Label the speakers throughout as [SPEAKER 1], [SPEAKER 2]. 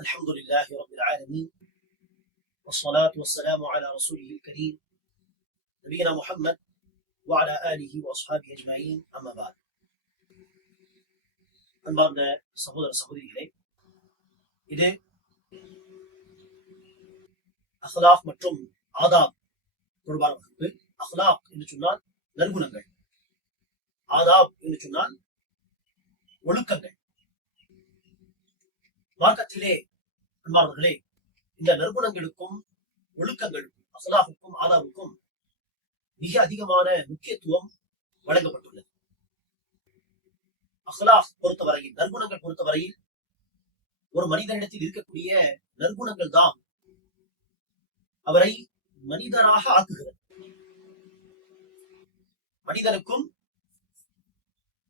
[SPEAKER 1] الحمد لله رب العالمين والصلاة والسلام على رسوله الكريم نبينا محمد وعلى آله وأصحابه أجمعين أما بعد அன்பார்ந்த சகோதர சகோதரிகளே இது அஹ்லாக் மற்றும் ஆதாப் தொடர்பான வகுப்பு அஹ்லாக் என்று சொன்னால் நற்குணங்கள் ஆதாப் என்று சொன்னால் ஒழுக்கங்கள் மார்க்கத்திலே அன்பானவர்களே இந்த நற்குணங்களுக்கும் ஒழுக்கங்களுக்கும் அசலாஹுக்கும் ஆதாவுக்கும் மிக அதிகமான முக்கியத்துவம் வழங்கப்பட்டுள்ளது. அஹ்லாஹ் பொறுத்தவரையில் நற்குணங்கள் பொறுத்தவரையில் ஒரு மனிதனிடத்தில் இருக்கக்கூடிய நற்குணங்கள் தான் அவரை மனிதராக ஆக்குகிறது. மனிதனுக்கும்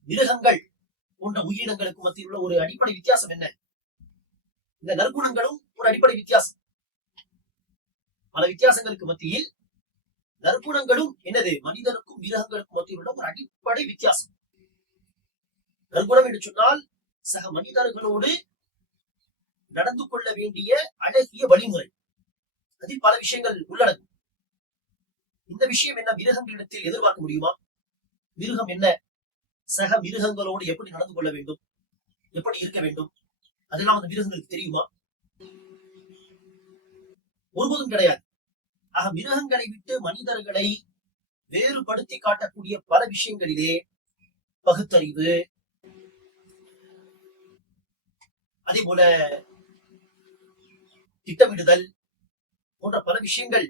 [SPEAKER 1] மிருகங்கள் போன்ற உயிரினங்களுக்கும் மத்தியில் உள்ள ஒரு அடிப்படை வித்தியாசம் என்ன? இந்த நற்குணங்களும் ஒரு அடிப்படை வித்தியாசம். பல வித்தியாசங்களுக்கு மத்தியில் நற்குணங்களும் என்னது? மனிதனுக்கும் மிருகங்களுக்கும் மத்தியில் உள்ள ஒரு அடிப்படை வித்தியாசம். நற்குணம் என்று சொன்னால் சக மனிதர்களோடு நடந்து கொள்ள வேண்டிய அழகிய வழிமுறை. அதில் பல விஷயங்கள் உள்ளடங்கும் இந்த விஷயம் என்ன? மிருகங்களிடத்தில் எதிர்பார்க்க முடியுமா? மிருகம் என்ன? சக மிருகங்களோடு எப்படி நடந்து கொள்ள வேண்டும்? எப்படி இருக்க வேண்டும்? அதெல்லாம் அந்த மிருகங்களுக்கு தெரியுமா? ஒருபோதும் கிடையாது. ஆக மிருகங்களை விட்டு மனிதர்களை வேறுபடுத்தி காட்டக்கூடிய பல விஷயங்களிலே பகுத்தறிவு அதே போல திட்டமிடுதல் போன்ற பல விஷயங்கள்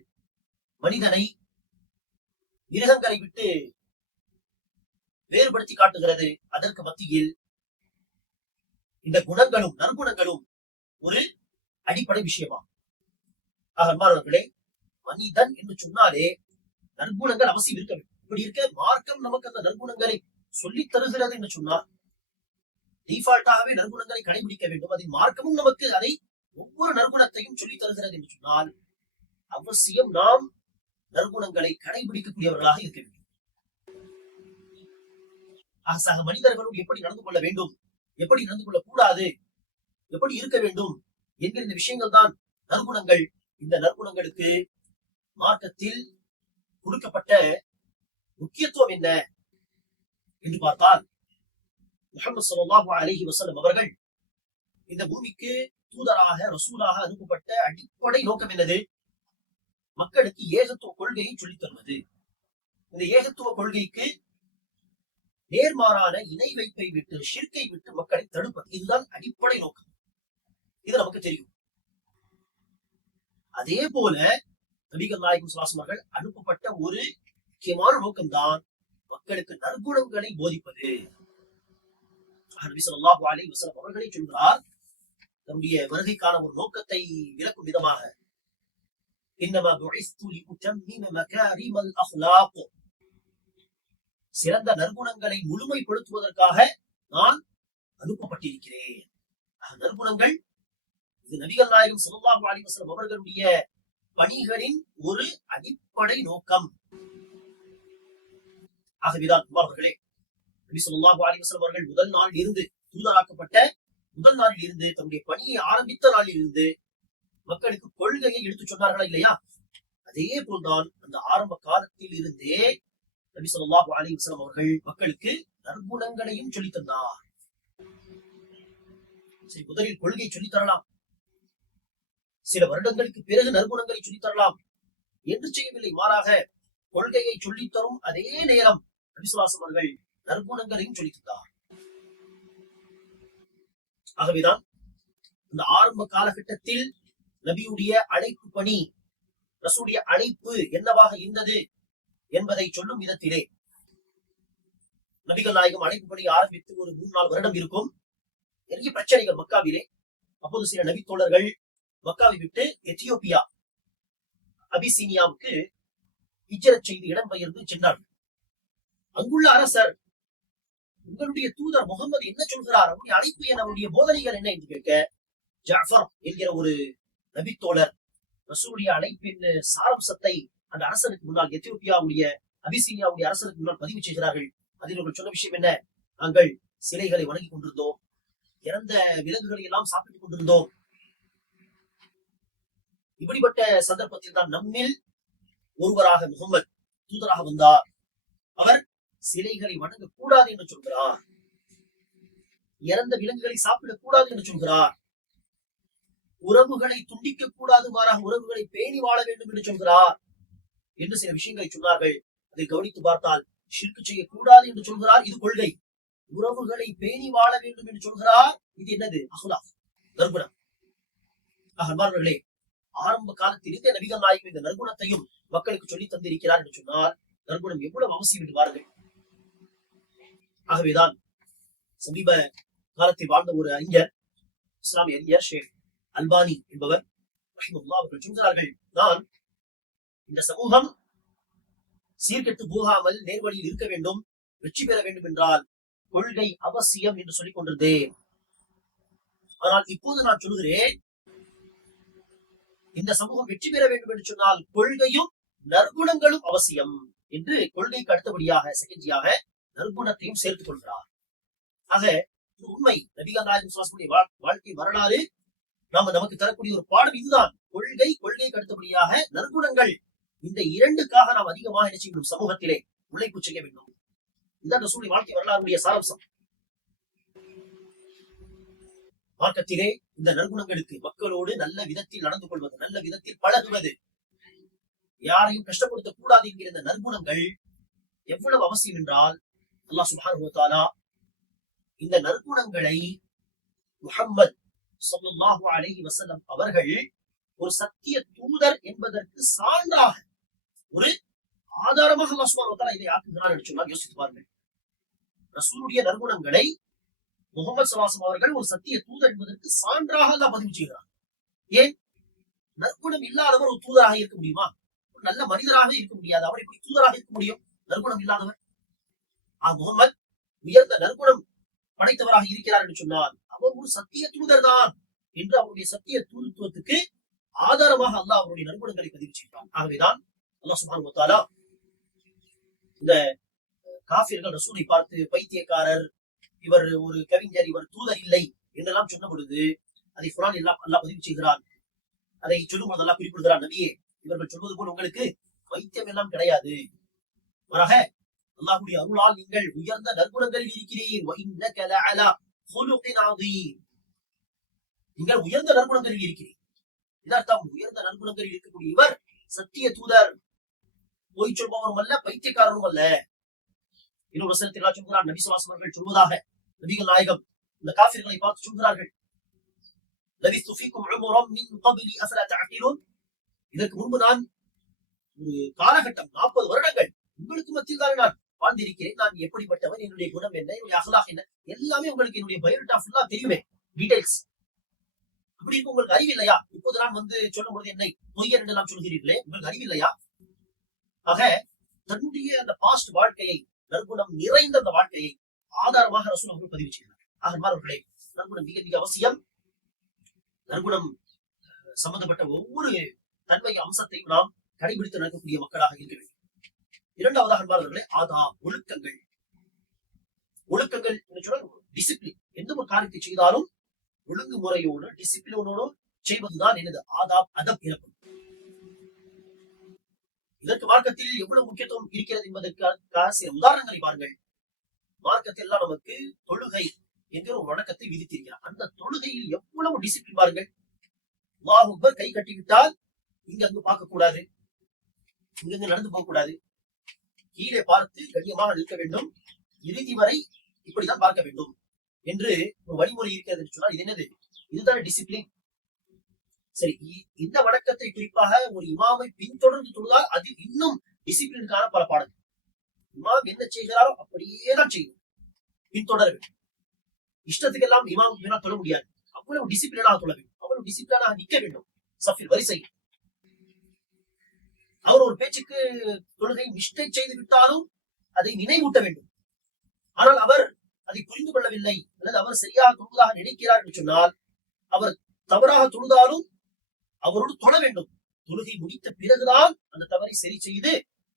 [SPEAKER 1] மனிதனை மிருகங்களை விட்டு வேறுபடுத்தி காட்டுகிறது. அதற்கு மத்தியில் இந்த குணங்களும் நற்குணங்களும் ஒரு அடிப்படை விஷயமா அன்பானவர்களே மனிதன் என்று சொன்னாலே நற்குணங்கள் அவசியம் இருக்க வேண்டும். இப்படி இருக்க மார்க்கம் நமக்கு அந்த நற்குணங்களை சொல்லித் தருகிறது என்று சொன்னால் டிஃபால்ட்டாகவே நற்குணங்களை கடைபிடிக்க வேண்டும். அதில் மார்க்கமும் நமக்கு அதை ஒவ்வொரு நற்குணத்தையும் சொல்லித் தருகிறது என்று சொன்னால் அவசியம் நாம் நற்குணங்களை கடைபிடிக்கக்கூடியவர்களாக இருக்க வேண்டும். சக மனிதர்களும் எப்படி நடந்து கொள்ள வேண்டும்? எப்படி நடந்து கொள்ள கூடாது எப்படி இருக்க வேண்டும்? என்கிற இந்த விஷயங்கள் தான் நற்குணங்கள். இந்த நற்குணங்களுக்கு மார்க்கத்தில் கொடுக்கப்பட்ட முக்கியத்துவம் என்ன என்று பார்த்தால் முகமது சல்லாஹு அலஹி வசலம் அவர்கள் இந்த பூமிக்கு தூதராக ரசூலாக அனுப்பப்பட்ட அடிப்படை நோக்கம் என்னது? மக்களுக்கு ஏகத்துவ கொள்கையை சொல்லித் தருவது இந்த ஏகத்துவ கொள்கைக்கு நேர்மாறான இணை வைப்பை விட்டு ஷிர்கை விட்டு மக்களை தடுப்பது. இதுதான் அடிப்படை நோக்கம். இது நமக்கு தெரியும். அதே போல நபிகள் நாயகம் சுவாசமர்கள் அனுப்பப்பட்ட ஒரு முக்கியமான நோக்கம்தான் மக்களுக்கு நற்குணங்களை போதிப்பது. நபி சொல்லாஹு அலி வசலம் அவர்களே சொல்கிறார் தன்னுடைய வருகைக்கான ஒரு நோக்கத்தை விளக்கும் விதமாக இன்னமா புஇஸ்து லிஉத்தம்மிம மகாரிமல் அஹ்லாக். சிறந்த நற்குணங்களை முழுமைப்படுத்துவதற்காக நான் அனுப்பப்பட்டிருக்கிறேன். நற்குணங்கள். இது நபிகள் நாயகம் சல்லாஹூ அலிவசலம் அவர்களுடைய பணிகளின் ஒரு அடிப்படை நோக்கம். ஆகவேதான் அவர்களே நபி சொல்லாஹு அலி அவர்கள் முதல் நாள் இருந்து தூதராக்கப்பட்ட முதல் நாளில் இருந்து தன்னுடைய பணியை ஆரம்பித்த நாளில் இருந்து மக்களுக்கு கொள்கையை எடுத்து சொன்னார்களா இல்லையா? அதே போல்தான் அந்த ஆரம்ப காலத்தில் இருந்தே நபி சொல்லாஹு அலி வசலம் அவர்கள் மக்களுக்கு நற்குணங்களையும் சொல்லித் தந்தார். சரி முதலில் கொள்கை சொல்லித் தரலாம். சில வருடங்களுக்கு பிறகு நற்குணங்களை சொல்லித் தரலாம். என்று செய்யவில்லை மாறாக கொள்கையை சொல்லித் தரும் அதே நேரம் நபிசுவாசம் அவர்கள் நற்குணங்களையும் சொல்லித் தந்தார். ஆகவேதான் இந்த ஆரம்ப காலகட்டத்தில் நபியுடைய அழைப்பு பணி ரசூடைய அழைப்பு என்னவாக இருந்தது? என்பதை சொல்லும் விதத்திலே. நபிகள் நாயகம் அழைப்பு பணி ஆரம்பித்து ஒரு மூணு நாலு வருடம் இருக்கும். நிறைய பிரச்சனைகள் மக்காவிலே. அப்போது சில நபித்தோழர்கள் மக்காவை விட்டு எத்தியோப்பியா அபிசீனியாவுக்கு இஜரச் செய்து இடம்பெயர்ந்து சென்றார்கள். அங்குள்ள அரசர் உங்களுடைய தூதர் முகமது என்ன சொல்கிறார்? அவருடைய அழைப்பு என் அவருடைய போதனைகள் என்ன? என்று கேட்க ஜாஃபர் என்கிற ஒரு நபித்தோழர் ரசூலுடைய அழைப்பின் சாரம்சத்தை அந்த அரசனுக்கு முன்னால் எத்தியோப்பியாவுடைய அபிசீனியாவுடைய அரசனுக்கு முன்னால் பதிவு செய்கிறார்கள். அதில் அவர்கள் சொன்ன விஷயம் என்ன? நாங்கள் சிலைகளை வணங்கி கொண்டிருந்தோம். இறந்த விலங்குகளை எல்லாம் சாப்பிட்டுக் கொண்டிருந்தோம். இப்படிப்பட்ட சந்தர்ப்பத்தில் தான் நம்மில் ஒருவராக முகமது தூதராக வந்தார். அவர் சிலைகளை வணங்க கூடாது என்று சொல்கிறார். இறந்த விலங்குகளை சாப்பிடக் கூடாது என்று சொல்கிறார். உறவுகளை துண்டிக்க கூடாது மாறாக உறவுகளை பேணி வாழ வேண்டும் என்று சொல்கிறார். என்று சில விஷயங்களை சொன்னார்கள். அதை கவனித்து பார்த்தால் ஷிர்கு செய்யக்கூடாது என்று சொல்கிறார். இது கொள்கை. உறவுகளை பேணி வாழ வேண்டும் என்று சொல்கிறார். இது என்னது? அஹ்லாப் நற்குணம். அன்பார்களே ஆரம்ப காலத்தில் இருந்த நபிகள் நாயகம் இந்த நற்குணத்தையும் மக்களுக்கு சொல்லி தந்திருக்கிறார் என்று சொன்னால் நற்குணம் எவ்வளவு அவசியம் என்று பாருங்கள். ஆகவேதான் சமீப காலத்தில் வாழ்ந்த ஒரு அறிஞர் இஸ்லாமிய அறிஞர் ஷேக் அல்பானி என்பவர் அவர்கள் சொல்கிறார்கள் நான் இந்த சமூகம் சீர்கெட்டு போகாமல் நேர்வழியில் இருக்க வேண்டும் வெற்றி பெற வேண்டும் என்றால் கொள்கை அவசியம் என்று சொல்லிக் கொண்டிருந்தேன் ஆனால் இப்போது நான் சொல்கிறேன் இந்த சமூகம் வெற்றி பெற வேண்டும் என்று சொன்னால் கொள்கையும் நற்குணங்களும் அவசியம் என்று கொள்கைக்கு அடுத்தபடியாக செகண்டரியாக நற்குணத்தையும் சேர்த்துக் கொள்கிறார். ஆக உண்மை. நபிகள் நாயகம் வாழ்க்கை வரலாறு நாம நமக்கு தரக்கூடிய ஒரு பாடம் இதுதான். கொள்கை கொள்கைக்கு அடுத்தபடியாக நற்குணங்கள். இந்த இரண்டுக்காக நாம் அதிகமாக என்ன செய்யணும்? சமூகத்திலே உழைப்பு செய்ய வேண்டும். இதுதான் ரசூலி வாழ்க்கை வரலாறுடைய சாரம்சம். மார்க்கத்திலே இந்த நற்குணங்களுக்கு மக்களோடு நல்ல விதத்தில் நடந்து கொள்வது நல்ல விதத்தில் பழகுவது யாரையும் கஷ்டப்படுத்த கூடாது என்கிற இந்த நற்குணங்கள் எவ்வளவு அவசியம் என்றால் அல்லாஹ் சுபான் இந்த நற்குணங்களை முஹம்மது ஸல்லல்லாஹு அலைஹி அவர்கள் ஒரு சத்திய தூதர் என்பதற்கு சான்றாக ஒரு ஆதாரமாக அல்லாஹ் சுப்ஹானஹு இதை ஆக்குகிறார் என்று சொன்னால் யோசித்து பாருங்கள். ரசூலுடைய நற்குணங்களை முகமது சலாசம் அவர்கள் ஒரு சத்திய தூதர் என்பதற்கு சான்றாக அல்லாஹ் பதிவு செய்கிறார். ஏன்? நற்குணம் இல்லாதவர் ஒரு தூதராக இருக்க முடியுமா? ஒரு நல்ல மனிதராக இருக்க முடியாது. அவர் எப்படி தூதராக இருக்க முடியும்? நற்குணம் இல்லாதவர். ஆ முகமது உயர்ந்த நற்குணம் படைத்தவராக இருக்கிறார் என்று சொன்னால் அவர் ஒரு சத்திய தூதர் தான் என்று அவருடைய சத்திய தூதுத்துவத்துக்கு ஆதாரமாக அல்லாஹ் அவருடைய நற்குணங்களை பதிவு செய்கிறார் ஆகவேதான் அல்லா சுபான் முத்தாலா இந்த காஃபியர்கள் ரசூலை பார்த்து பைத்தியக்காரர் இவர் ஒரு கவிஞர் இவர் தூதர் இல்லை என்றெல்லாம் சொன்ன பொழுது அதை குரான் எல்லாம் அல்லா பதிவு செய்கிறான். அதை சொல்லும் போதெல்லாம் குறிப்பிடுகிறான் நபியே. இவர்கள் சொல்வது போல் உங்களுக்கு வைத்தியம் எல்லாம் கிடையாது. மாறாக அல்லாஹுடைய அருளால் நீங்கள் உயர்ந்த நற்குணங்களில் இருக்கிறீர். நீங்கள் உயர்ந்த நற்குணங்களில் இருக்கிறீர். இதான் உயர்ந்த நற்குணங்களில் இருக்கக்கூடிய இவர் சத்திய தூதர். பொய் சொல்பவரும் அல்ல பைத்தியக்காரரும் அல்ல இன்னொரு வசனத்தில் அல்லாஹ் சொல்கிறார் நபி சுவாசம் சொல்வதாக நபிகள் நாயகம் இந்த காபிர்களை பார்த்து சொல்கிறார்கள். லபிஸ்து ஃபீக்கும் உம்ரம் மின் கப்லி அஃபலா தஅகிலூன். இதற்கு முன்பு நான் ஒரு காலகட்டம் நாற்பது வருடங்கள் உங்களுக்கு மத்தியில் தான் நான் வாழ்ந்திருக்கிறேன். நான் எப்படிப்பட்டவன்? என்னுடைய குணம் என்ன? என்னுடைய அகலாக என்ன? எல்லாமே உங்களுக்கு என்னுடைய பயோடேட்டா ஃபுல்லா தெரியுமே டீடைல்ஸ். அப்படி இருக்கு உங்களுக்கு அறிவில்லையா இப்போது நான் வந்து சொல்லும் பொழுது என்னை பொய்யர் என்றெல்லாம் சொல்கிறீர்களே உங்களுக்கு அறிவில்லையா ஆக தன்னுடைய அந்த பாஸ்ட் வாழ்க்கையை நற்குணம் நிறைந்த அந்த வாழ்க்கையை ஆதாரமாக ரசூல் அவர்கள் பதிவு செய்கிறார் ஆக நற்குணம் மிக மிக அவசியம். நற்குணம் சம்பந்தப்பட்ட ஒவ்வொரு தன்மை அம்சத்தையும் நாம் கடைபிடித்து நடக்கக்கூடிய மக்களாக இருக்க வேண்டும். இரண்டாவதாக அன்பாளர்களே ஆதா ஒழுக்கங்கள். ஒழுக்கங்கள் என்று சொன்னால் டிசிப்ளின் எந்த ஒரு காரியத்தை செய்தாலும் ஒழுங்குமுறையோடு டிசிப்ளினோடு செய்வதுதான் எனது ஆதாப் அதப் எனப்படும் இதற்கு மார்க்கத்தில் எவ்வளவு முக்கியத்துவம் இருக்கிறது என்பதற்காக சில உதாரணங்களை பாருங்கள். மார்க்கத்தில் எல்லாம் நமக்கு தொழுகை என்கிற ஒரு வணக்கத்தை விதித்திருக்கிறார். அந்த தொழுகையில் எவ்வளவு டிசிப்ளின் பாருங்கள். அல்லாஹ் கை கட்டிவிட்டால் இங்க அங்கு பார்க்க கூடாது இங்கிருந்து நடந்து போக கூடாது கீழே பார்த்து கண்ணியமாக நிற்க வேண்டும். இறுதி வரை இப்படிதான் பார்க்க வேண்டும். என்று ஒரு வழிமுறை இருக்கிறது என்று சொன்னால் இது என்னது? இதுதான் டிசிப்ளின் சரி இந்த வணக்கத்தை குறிப்பாக ஒரு இமாமை பின்தொடர்ந்து தொழுதால் அதில் இன்னும் டிசிப்ளினுக்கான பல பாடங்கள். இமாம் என்ன செய்கிறாரோ அப்படியே தான் செய்யும். பின்தொடர வேண்டும். இஷ்டத்துக்கு எல்லாம் இமாமுக்கு மேல தொழ முடியாது. அவ்வளவு டிசிப்ளினாக தொழ வேண்டும். அவ்வளவு டிசிப்ளினாக நிற்க வேண்டும். சஃபில் வரிசையில் அவர் ஒரு பேச்சுக்கு தொழுகை நிஷ்டை செய்து விட்டாலும் அதை நினைவூட்ட வேண்டும். ஆனால் அவர் அதை புரிந்து கொள்ளவில்லை. அல்லது அவர் சரியாக தொழுதாக நினைக்கிறார் என்று சொன்னால் அவர் தவறாக தொழுதாலும் அவரோடு தொழ வேண்டும். தொழுகை முடித்த பிறகுதான் அந்த தவறை சரி செய்து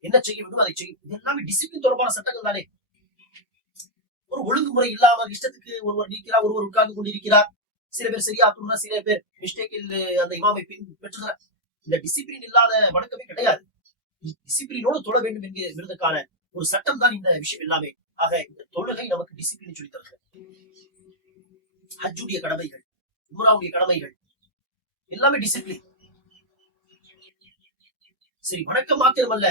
[SPEAKER 1] என்ன செய்ய வேண்டும் அதை செய்யும் இது எல்லாமே டிசிப்ளின் தொடர்பான சட்டங்கள் தானே. ஒரு ஒழுங்குமுறை இல்லாமல் இஷ்டத்துக்கு ஒருவர் நீக்கிறார் ஒருவர் உட்கார்ந்து கொண்டிருக்கிறார். சில பேர் சரியா தொழுனா சில பேர் மிஸ்டேக்கில் அந்த இமாமை பின் பெற்றுகிறார். இந்த டிசிப்ளின் இல்லாத வணக்கமே கிடையாது. டிசிப்ளினோடு தொழ வேண்டும் என்கிறதுக்கான ஒரு சட்டம் தான் இந்த விஷயம் எல்லாமே. ஆக இந்த தொழுகை நமக்கு டிசிப்ளின் சொல்லி தருகிறது. ஹஜ்ஜுடைய கடமைகள் உம்ராவுடைய கடமைகள் எல்லாமே டிசிப்ளின் சரி வணக்கம் மாத்திரமல்ல.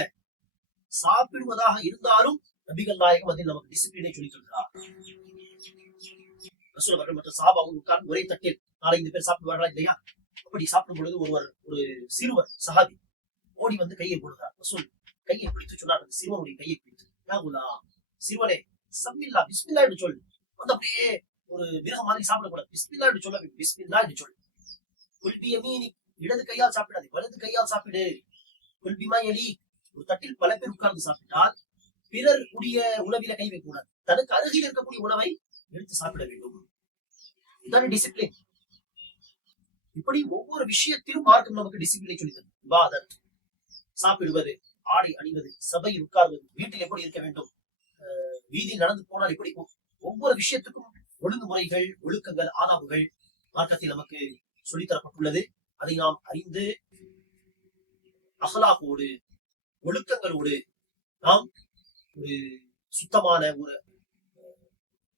[SPEAKER 1] சாப்பிடுவதாக இருந்தாலும் நபிகள் நாயகம் அதில் நமக்கு டிசிப்ளினை சொல்லி சொல்கிறார் ரசூல் அவர்கள் மற்ற சாபாவும் உட்கார்ந்து ஒரே தட்டில் நாலஞ்சு பேர் சாப்பிடுவார்களா இல்லையா? அப்படி சாப்பிடும் பொழுது ஒருவர் ஒரு சிறுவர் சஹாபி ஓடி வந்து கையை போடுகிறார். ரசூல் கையை பிடித்து சொன்னார் அந்த சிறுவனுடைய கையை பிடித்து. யாகுலா சிறுவனே சம்மில்லா பிஸ்மில்லா என்று சொல். வந்து அப்படியே ஒரு மிருக மாதிரி சாப்பிடக்கூடாது. பிஸ்மில்லா என்று சொல்ல பிஸ்மில்லா என்று சொல். குல்பிய மீனி இடது கையால் சாப்பிடாது வலது கையால் சாப்பிடு. குல்பிமா எலி ஒரு தட்டில் பல பேர் உட்கார்ந்து சாப்பிட்டால் பிறர் உடைய உணவில கை வைக்கக்கூடாது. தனக்கு அருகில் இருக்கக்கூடிய உணவை எடுத்து சாப்பிட வேண்டும். இதுதான் டிசிப்ளின் இப்படி ஒவ்வொரு விஷயத்திலும் மார்க்கம் நமக்கு டிசிப்ளினை சொல்லித்தரும் இபாதத் சாப்பிடுவது ஆடை அணிவது சபையில் உட்கார்வது வீட்டில் எப்படி இருக்க வேண்டும் வீதியில் நடந்து போனால் எப்படி ஒவ்வொரு விஷயத்துக்கும் ஒழுங்குமுறைகள் ஒழுக்கங்கள் ஆதாவுகள் மார்க்கத்தில் நமக்கு சொல்லித்தரப்பட்டுள்ளது. அதை நாம் அறிந்து அகலாகோடு ஒழுக்கங்களோடு நாம் ஒரு சுத்தமான ஒரு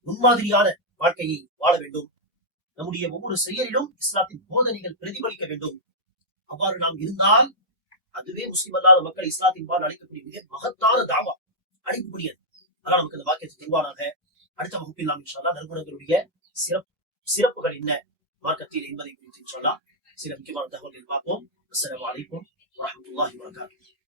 [SPEAKER 1] முன்மாதிரியான வாழ்க்கையை வாழ வேண்டும். நம்முடைய ஒவ்வொரு செயலிலும் இஸ்லாத்தின் போதனைகள் பிரதிபலிக்க வேண்டும். அவ்வாறு நாம் இருந்தால் அதுவே முஸ்லிம் அல்லாத மக்கள் இஸ்லாத்தின் பால் அழைக்கக்கூடிய மிக மகத்தான தாவா அழைக்கக்கூடியது அதான் நமக்கு இந்த வாக்கியத்தை தருவானாக. அடுத்த வகுப்பில் நாம் இன்ஷால்லா நற்குணங்களுடைய சிறப்பு சிறப்புகள் என்ன? மார்க்கத்தில் என்பதை குறித்து இன்ஷால்லா சில முக்கியமான தகவல்களை பார்ப்போம் அஸ்ஸலாமு அலைக்கும் வரஹ்மத்துல்லாஹி வபரகாத்துஹு